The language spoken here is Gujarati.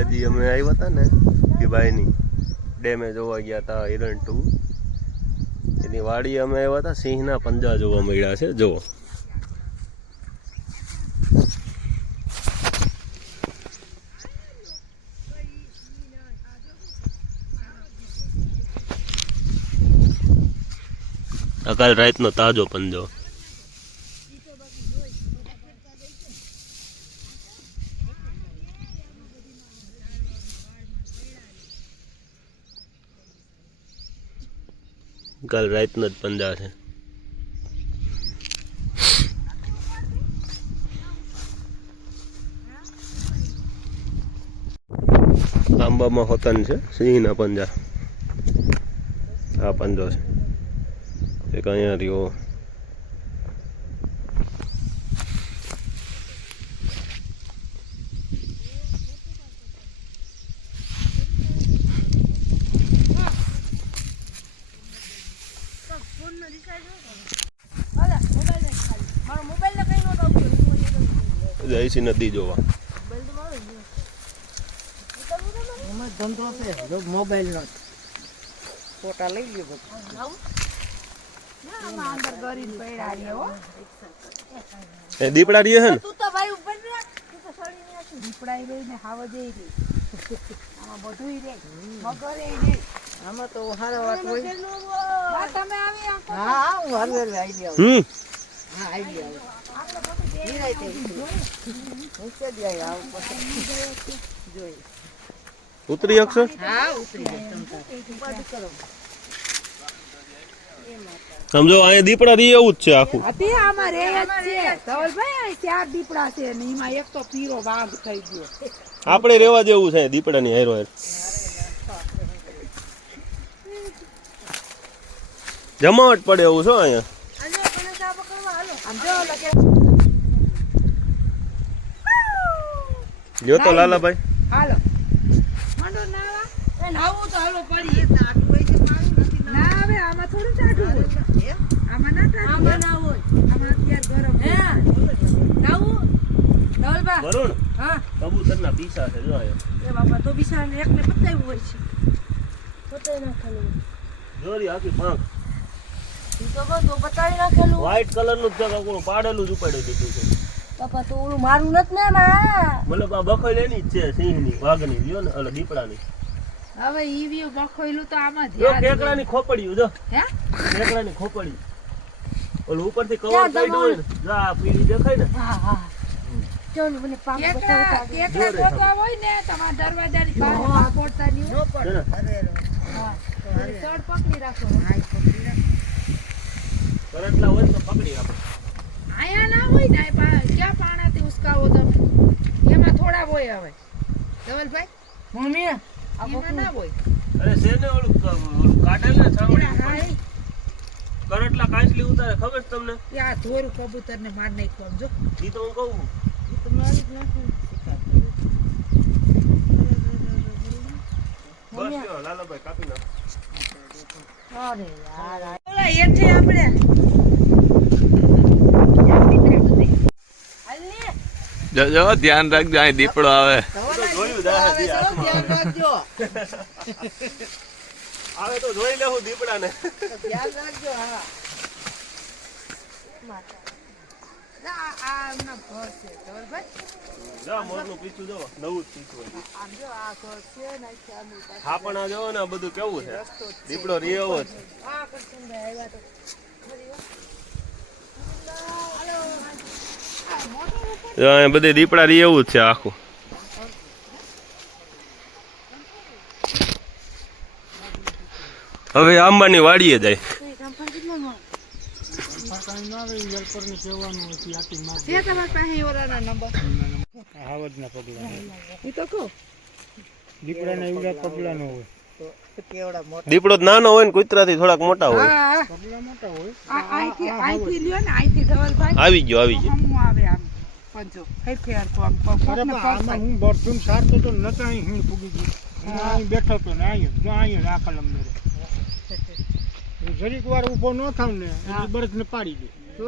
કાલે જી અમે આવ્યા હતા ને કે ભાઈની ડેમે જોવા ગયા હતા હિરણ 2 એની વાડી અમે આવ્યા હતા સિંહના પંજા જોવા મળ્યા છે જો કાલ રાતનો તાજો પંજો કાલ રાતનો જ પંજા છે લાંબામાં હોતન છે સિંહના પંજા આ પંજો છે એક અહીંયા રહ્યો જઈશી નદી જોવા મોબાઈલ નો ફોટા લઈ ગયો દીપડા રીએ છે ને તું તો ભાઈ ઉપર રે તું તો સળી ને દીપડા ઈ ને હાવ જઈ રે આમાં બધું રે મગર રે આમાં તો હારો વાત હોય બા તમે આવી હા હું હરવેર આવી ગયા હા આવી ગયા ઉતરી શકશો સમજો અહીંયા દીપડા રી એવું જ છે આખું આમાં રે જ છે ધવલભાઈ 4 દીપડા છે ને એમાં એક તો પીરો વાઘ થઈ ગયો આપણે રેવા જેવું છે દીપડાની હેરો હેર જમાવટ પડે એવું છો અહીંયા જો તો લાલાભાઈ હાલો મંડો નાવા એ નાવું તો હાલો પડી ટાટું હોય કે પાણી નથી ના આવે આમાં થોડું ટાટું હોય આમાં ના ટાટું આમાં ના હોય આમાં અત્યારે ગરમ હે નાવું ધવલબા વરુણ હા કબૂતરના પીસા છે જો આયો એ બાપા તો બિસાને એકને પતાવ્યું હોય છે પતાઈ નાખેલું જોરી આખી પાંખ ઈ તો બધું પતાઈ નાખેલું વ્હાઈટ કલરનું જ છે કોણ પાડેલું જ ઉપાડી દીધું છે બાપા તો ઓલું મારું નત ને માં મતલબ આ બખોલ એની જ છે સિંહની વાઘની લ્યો ને ઓલા દીપડાની હવે ઈ વ્યુ બખોઈલું તો આમાં જો ધ્યાન કેકડાની ખોપડી જો હે કેકડાની ખોપડી ઓલું ઉપરથી કવર સાઈડ હોય ને જો આ પીળી દેખાય ને હા હા ચાલ મને પાક બતાવતા કેકડા ગોતવા હોય ને તમારા દરવાજાની બહાર પડતા ની ઉપર હા સડ પકડી રાખો હા પકડી રાખો કરંટલા હોય તો પકડી આપો આયા ના હોય ને ક્યાં પાણાથી ઉસકાવો તમે એમાં થોડા હોય હવે ધવલભાઈ મમ્મી એમાં ના હોય અરે શેને ઓલું કાઢેલ ને છાવડી કરંટલા કાંચલી ઉતારે ખબર છે તમને આ ધોરું કબૂતર ને માર નાખ્યો જો ઈ તો હું કહું ઈ તો મારી જ નાખું બસ લ્યો લાલાભાઈ કાપી નાખો અરે યાર ઓલા એઠે આપણે જો ધ્યાન રાખજો અહીં દીપડો આવે જોયું દાહે ધ્યાન રાખજો આવે તો જોઈ લેવું દીપડાને ધ્યાન રાખજો હા ના આ ના ઘર છે ધવલભાઈ જા મોરનું પીછું જો નવું જ પીછું હોય આમ જો આ ઘર છે ને ચાલુ હા પણ આ જો ને આ બધું કેવું છે દીપડો રીયો છે આ કરશનભાઈ આવ્યા તો જો અહીંયા બધી દીપડા રી એવું જ છે આખું હવે આંબાની વાડીએ જાય દીપડો નાનો હોય ને કૂતરાથી થોડાક મોટા હોય આવી ગયો આવી ગયો આવે આમ પંજો ફેર તો આમ હું બરફુમ સારતો તો નતા અહીં હું પૂગી ગઈ અહીં બેઠો તો ને અહીં આ કલમ મેરે જરીક વાર ઊભો ન થાવ ને એટલે બરફ ને પાડી દે તો